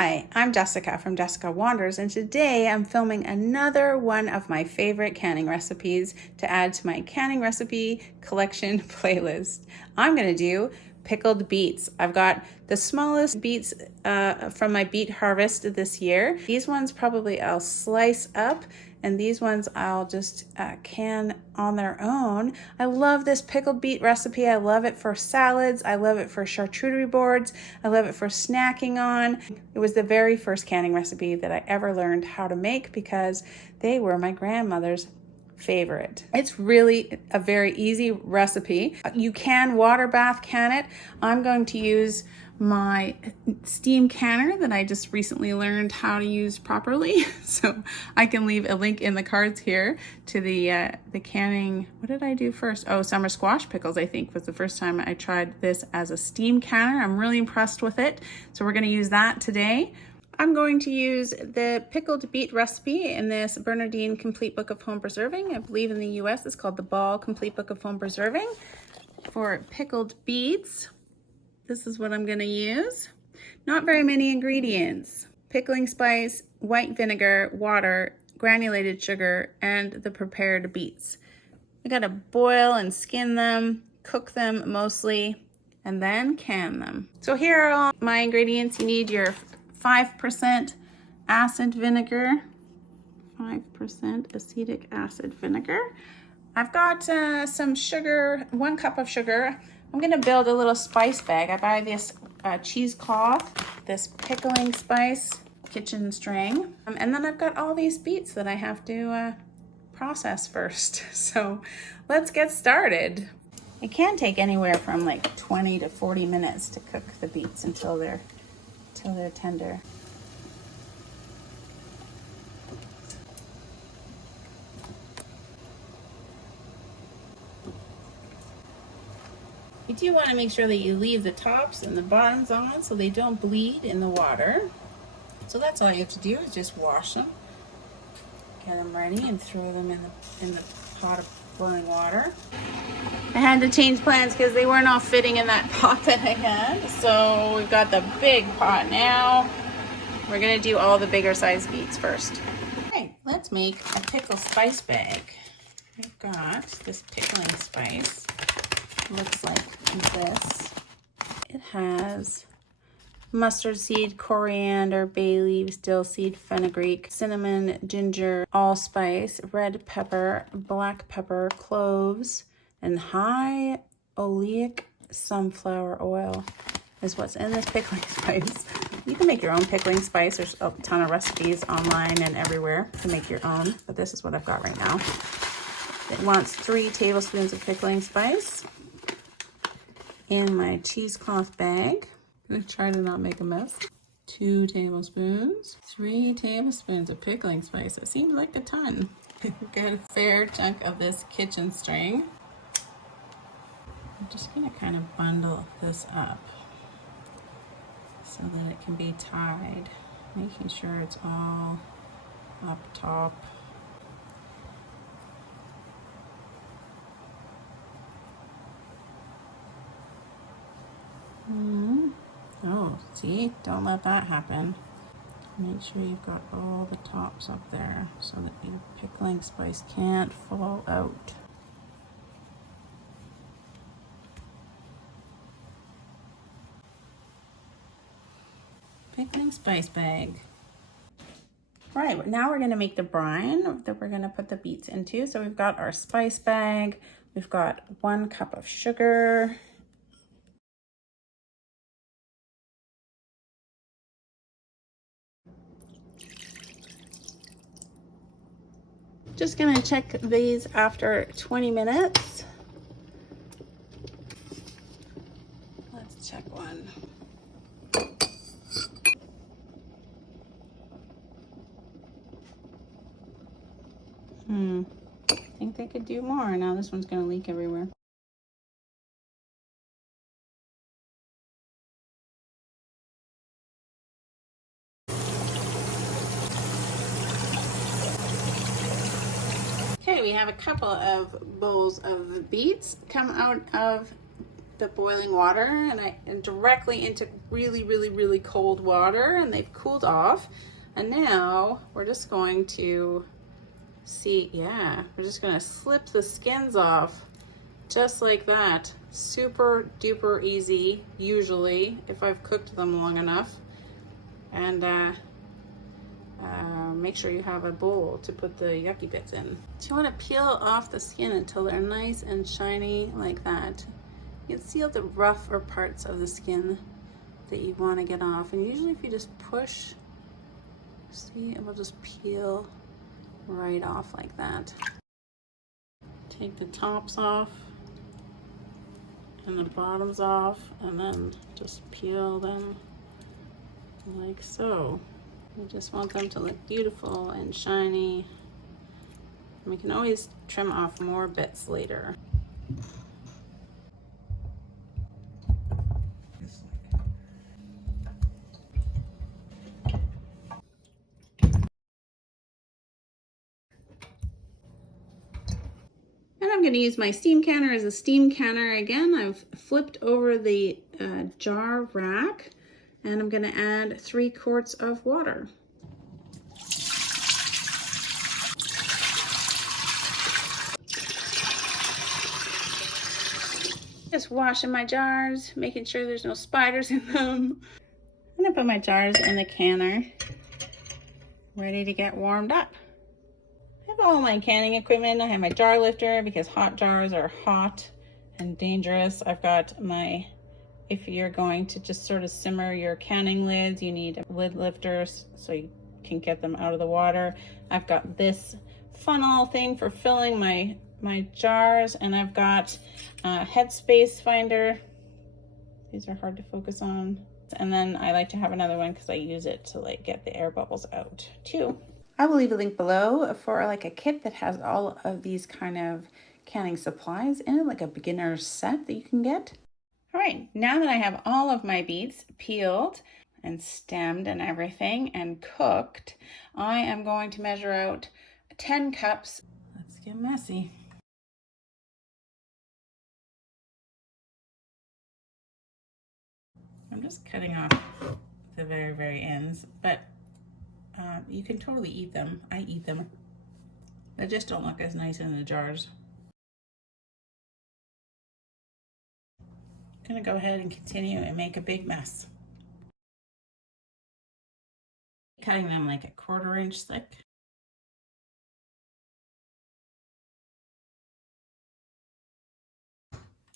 Hi, I'm Jessica from Jessica Wanders, and today I'm filming another one of my favorite canning recipes to add to my canning recipe collection playlist. I'm gonna do pickled beets. I've got the smallest beets from my beet harvest this year. These ones probably I'll slice up, and these ones I'll just can on their own. I love this pickled beet recipe. I love it for salads. I love it for charcuterie boards. I love it for snacking on. It was the very first canning recipe that I ever learned how to make because they were my grandmother's favorite. It's really a very easy recipe. You can water bath can it. I'm going to use my steam canner that I just recently learned how to use properly. So I can leave a link in the cards here to the canning. What did I do first? Oh, summer squash pickles, I think, was the first time I tried this as a steam canner. I'm really impressed with it. So we're going to use that today. I'm going to use the pickled beet recipe in this Bernardine Complete Book of Home Preserving. I believe in the US it's called the Ball Complete Book of Home Preserving. For pickled beets, this is what I'm going to use. Not very many ingredients. Pickling spice, white vinegar, water, granulated sugar, and the prepared beets. I gotta boil and skin them, cook them mostly, and then can them. So here are all my ingredients. You need your 5% acid vinegar, 5% acetic acid vinegar. I've got some sugar, 1 cup of sugar. I'm gonna build a little spice bag. I buy this cheesecloth, this pickling spice, kitchen string. And then I've got all these beets that I have to process first. So let's get started. It can take anywhere from like 20 to 40 minutes to cook the beets until they're tender. You do want to make sure that you leave the tops and the bottoms on so they don't bleed in the water. So that's all you have to do is just wash them, get them ready, and throw them in the pot of boiling water. I had to change plans because they weren't all fitting in that pot that I had. So we've got the big pot now. We're gonna do all the bigger size beets first. Okay, let's make a pickle spice bag. I've got this pickling spice. Looks like this. It has mustard seed, coriander, bay leaves, dill seed, fenugreek, cinnamon, ginger, allspice, red pepper, black pepper, cloves, and high oleic sunflower oil is what's in this pickling spice. You can make your own pickling spice. There's a ton of recipes online and everywhere to make your own, but this is what I've got right now. It wants 3 tablespoons of pickling spice in my cheesecloth bag. I'm gonna try to not make a mess. 2 tablespoons, 3 tablespoons of pickling spice. It seems like a ton. Got a fair chunk of this kitchen string. I'm just gonna kind of bundle this up so that it can be tied, making sure it's all up top. Oh, see, don't let that happen. Make sure you've got all the tops up there so that your pickling spice can't fall out. Pickling spice bag. All right, now we're gonna make the brine that we're gonna put the beets into. So we've got our spice bag. We've got 1 cup of sugar. Just gonna check these after 20 minutes. Let's check one. I think they could do more. Now this one's gonna leak everywhere. Okay, we have a couple of bowls of beets come out of the boiling water and directly into really cold water, and they've cooled off. And now we're just going to we're just gonna slip the skins off just like that. Super duper easy, usually, if I've cooked them long enough. And make sure you have a bowl to put the yucky bits in. So you want to peel off the skin until they're nice and shiny like that. You can see all the rougher parts of the skin that you want to get off, and usually if you just push, see, it will just peel right off like that. Take the tops off and the bottoms off, and then just peel them like so. We just want them to look beautiful and shiny. We can always trim off more bits later. And I'm going to use my steam canner as a steam canner again. I've flipped over the jar rack, and I'm going to add 3 quarts of water. Just washing my jars, making sure there's no spiders in them. I'm going to put my jars in the canner, ready to get warmed up. I have all my canning equipment. I have my jar lifter because hot jars are hot and dangerous. I've got my, if you're going to just sort of simmer your canning lids, you need a lid lifter so you can get them out of the water. I've got this funnel thing for filling my jars, and I've got a headspace finder. These are hard to focus on. And then I like to have another one because I use it to like get the air bubbles out too. I will leave a link below for like a kit that has all of these kind of canning supplies in it, like a beginner set that you can get. All right, now that I have all of my beets peeled and stemmed and everything and cooked, I am going to measure out 10 cups. Let's get messy. I'm just cutting off the very ends, but you can totally eat them. I eat them. They just don't look as nice in the jars. I'm gonna go ahead and continue and make a big mess. Cutting them like a 1/4 inch thick.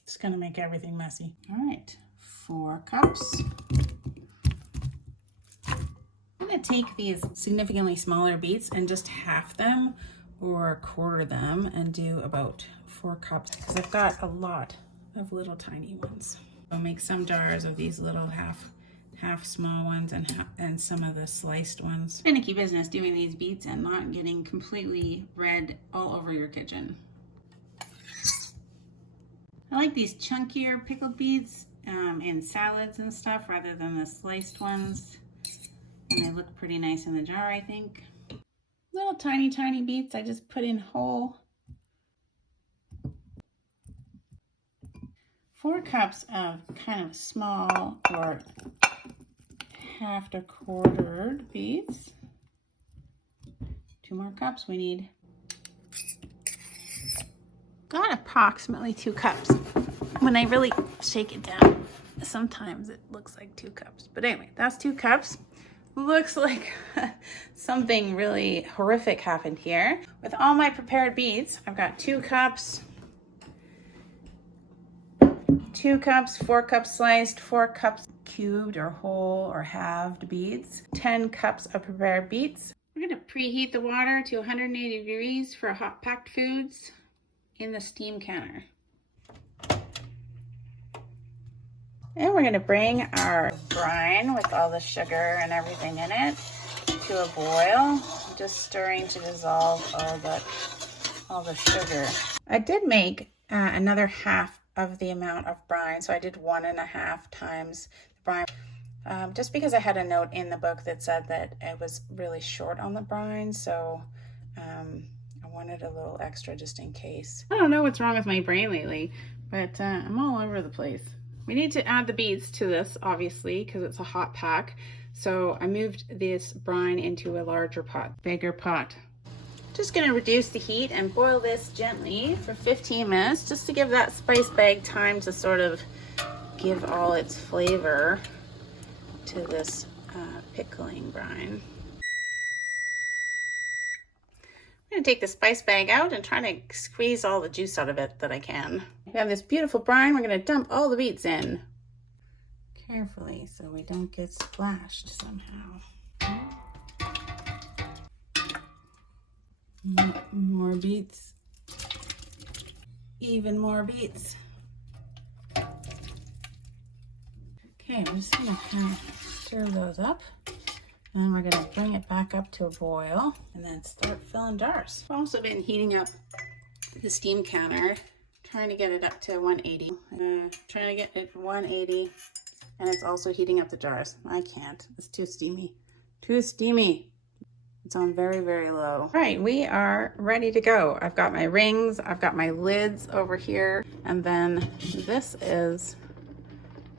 It's gonna make everything messy. All right, 4 cups. I'm gonna take these significantly smaller beets and just half them or 1/4 them and do about 4 cups because I've got a lot of little tiny ones. I'll make some jars of these little half small ones and some of the sliced ones. Finicky business doing these beets and not getting completely red all over your kitchen. I like these chunkier pickled beets in salads and stuff rather than the sliced ones. And they look pretty nice in the jar, I think. Little tiny beets I just put in whole. 4 cups of kind of small or half to 1/4 beets. 2 more cups we need. Got approximately 2 cups. When I really shake it down, sometimes it looks like 2 cups. But anyway, that's 2 cups. Looks like something really horrific happened here. With all my prepared beets, I've got 2 cups, 2 cups, 4 cups sliced, 4 cups cubed or whole or halved beets, 10 cups of prepared beets. We're gonna preheat the water to 180 degrees for hot packed foods in the steam canner. And we're gonna bring our brine with all the sugar and everything in it to a boil, just stirring to dissolve all the sugar. I did make another half of the amount of brine, so I did 1.5 times the brine, just because I had a note in the book that said that it was really short on the brine, so I wanted a little extra just in case. I don't know what's wrong with my brain lately, but I'm all over the place. We need to add the beets to this, obviously, because it's a hot pack. So I moved this brine into a larger pot, bigger pot. Just gonna reduce the heat and boil this gently for 15 minutes, just to give that spice bag time to sort of give all its flavor to this pickling brine. I'm gonna take the spice bag out and try to squeeze all the juice out of it that I can. We have this beautiful brine. We're gonna dump all the beets in. Carefully so we don't get splashed somehow. More beets. Even more beets. Okay, we're just gonna kind of stir those up. And we're gonna bring it back up to a boil and then start filling jars. I've also been heating up the steam counter, trying to get it up to 180. Trying to get it 180, and it's also heating up the jars. I can't, it's too steamy. Too steamy. It's on very, very low. All right, we are ready to go. I've got my rings, I've got my lids over here, and then this is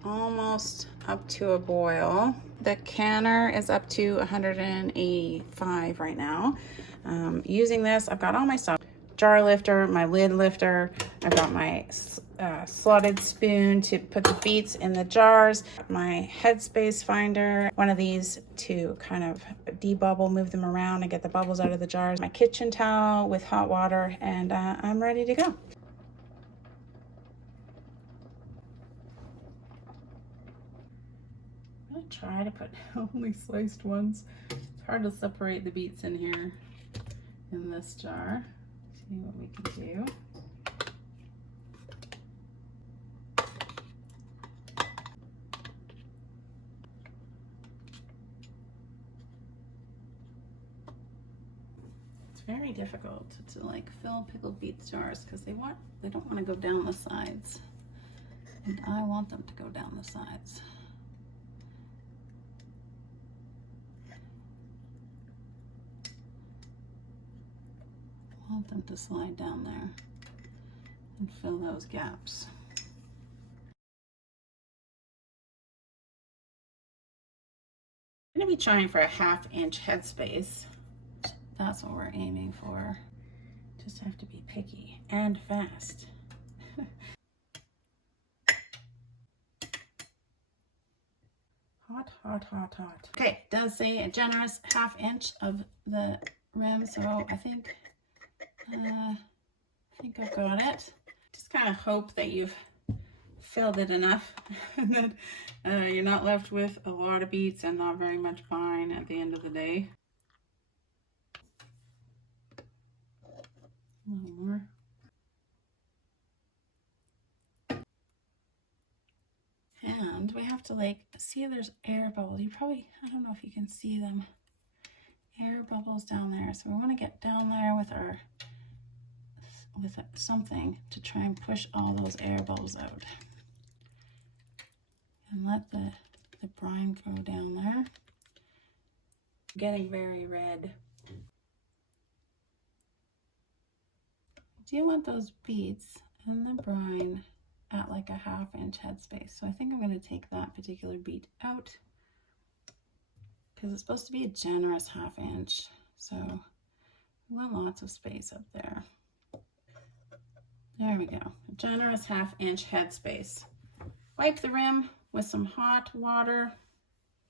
almost up to a boil. The canner is up to 185 right now. Using this, I've got all my stuff. Jar lifter, my lid lifter. I've got my slotted spoon to put the beets in the jars. My headspace finder, one of these to kind of debubble, move them around and get the bubbles out of the jars. My kitchen towel with hot water, and I'm ready to go. Try to put only sliced ones. It's hard to separate the beets in here in this jar. See what we can do. It's very difficult to like fill pickled beets jars because they don't want to go down the sides, and I want them to go down the sides. I want them to slide down there and fill those gaps. I'm going to be trying for a 1/2 inch headspace. That's what we're aiming for. Just have to be picky and fast. Hot, hot, hot, hot. Okay, it does say a generous 1/2 inch of the rim, so I think I've got it. Just kind of hope that you've filled it enough that you're not left with a lot of beets and not very much brine at the end of the day. A little more. And we have to like see there's air bubbles. I don't know if you can see them. Air bubbles down there. So we want to get down there with something to try and push all those air bubbles out. And let the brine go down there. Getting very red. Do you want those beets and the brine at like a 1/2 inch headspace? So I think I'm going to take that particular beet out because it's supposed to be a generous 1/2 inch. So we want lots of space up there. There we go, a generous 1/2 inch headspace. Wipe the rim with some hot water.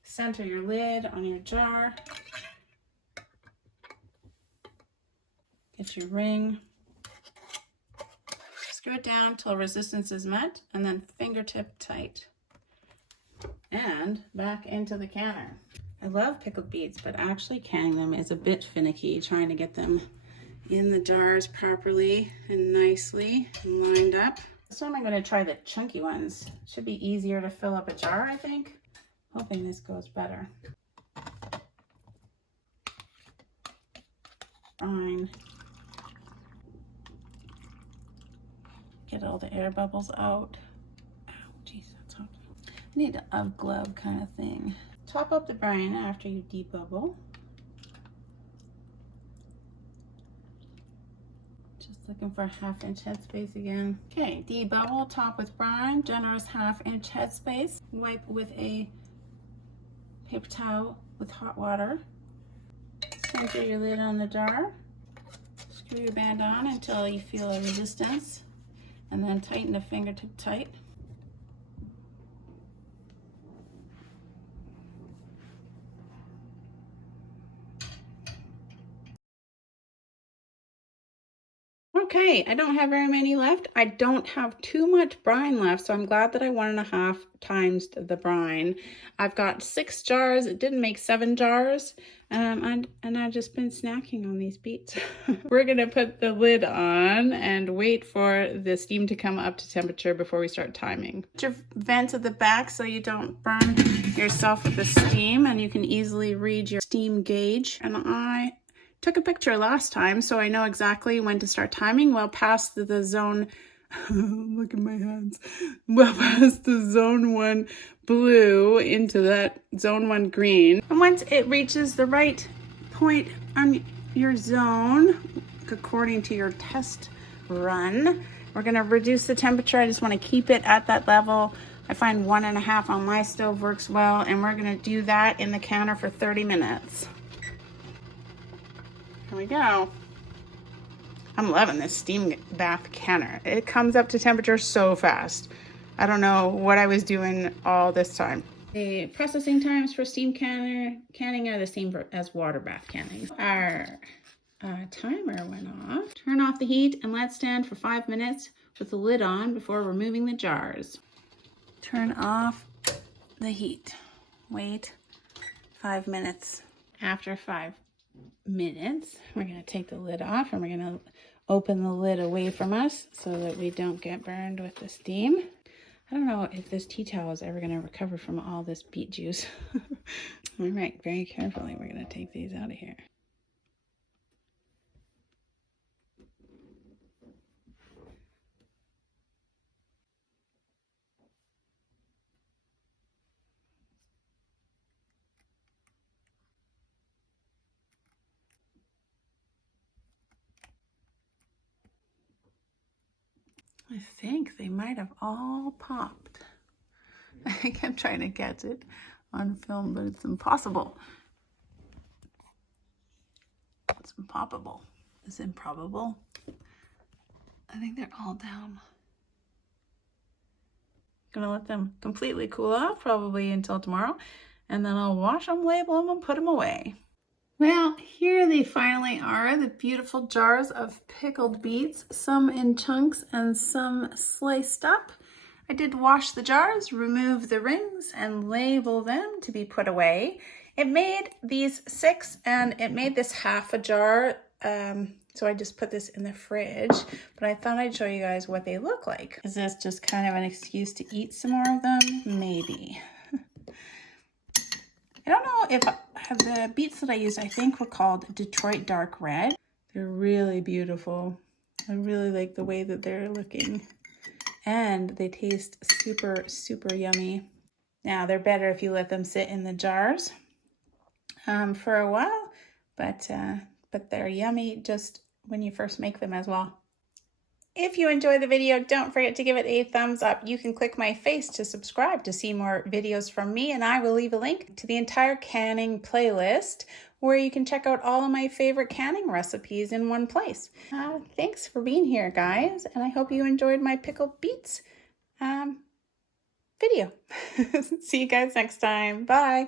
Center your lid on your jar. Get your ring. Screw it down till resistance is met, and then fingertip tight. And back into the canner. I love pickled beets, but actually canning them is a bit finicky, trying to get them in the jars properly and nicely and lined up. This time I'm going to try the chunky ones. Should be easier to fill up a jar, I think. Hoping this goes better. Fine. Get all the air bubbles out. Ow, jeez, that's hot. I need a glove kind of thing. Top up the brine after you debubble. Just Looking for 1/2 inch headspace again. Okay, debubble, top with brine, generous 1/2 inch headspace. Wipe with a paper towel with hot water. Center your lid on the jar. Screw your band on until you feel a resistance, and then tighten the fingertip tight. Okay, I don't have very many left. I don't have too much brine left, so I'm glad that I 1.5 times the brine. I've got 6 jars. It didn't make 7 jars, and I've just been snacking on these beets. We're gonna put the lid on and wait for the steam to come up to temperature before we start timing. Put your vent at the back so you don't burn yourself with the steam, and you can easily read your steam gauge. And I took a picture last time, so I know exactly when to start timing. Well past the zone, look at my hands, well past the zone 1 blue into that zone 1 green. And once it reaches the right point on your zone, according to your test run, we're gonna reduce the temperature. I just wanna keep it at that level. I find 1.5 on my stove works well, and we're gonna do that in the canner for 30 minutes. Here we go. I'm loving this steam bath canner. It comes up to temperature so fast. I don't know what I was doing all this time. The processing times for steam canning are the same as water bath canning. Our timer went off. Turn off the heat and let stand for 5 minutes with the lid on before removing the jars. Turn off the heat. Wait 5 minutes. After 5 minutes, we're going to take the lid off, and we're going to open the lid away from us so that we don't get burned with the steam. I don't know if this tea towel is ever going to recover from all this beet juice. All right, very carefully, we're going to take these out of here. I think they might have all popped. I kept trying to catch it on film, but it's impossible. It's impossible. It's improbable. I think they're all down. Gonna let them completely cool off, probably until tomorrow, and then I'll wash them, label them, and put them away. Well, here they finally are, the beautiful jars of pickled beets, some in chunks and some sliced up. I did wash the jars, remove the rings, and label them to be put away. It made these 6, and it made this 1/2 jar, so I just put this in the fridge, but I thought I'd show you guys what they look like. Is this just kind of an excuse to eat some more of them? Maybe. I don't know if the beets that I used, I think were called Detroit Dark Red. They're really beautiful. I really like the way that they're looking. And they taste super, super yummy. Now, they're better if you let them sit in the jars for a while, but they're yummy just when you first make them as well. If you enjoyed the video, don't forget to give it a thumbs up. You can click my face to subscribe to see more videos from me, and I will leave a link to the entire canning playlist where you can check out all of my favorite canning recipes in one place. Thanks for being here, guys, and I hope you enjoyed my pickled beets video. See you guys next time. Bye.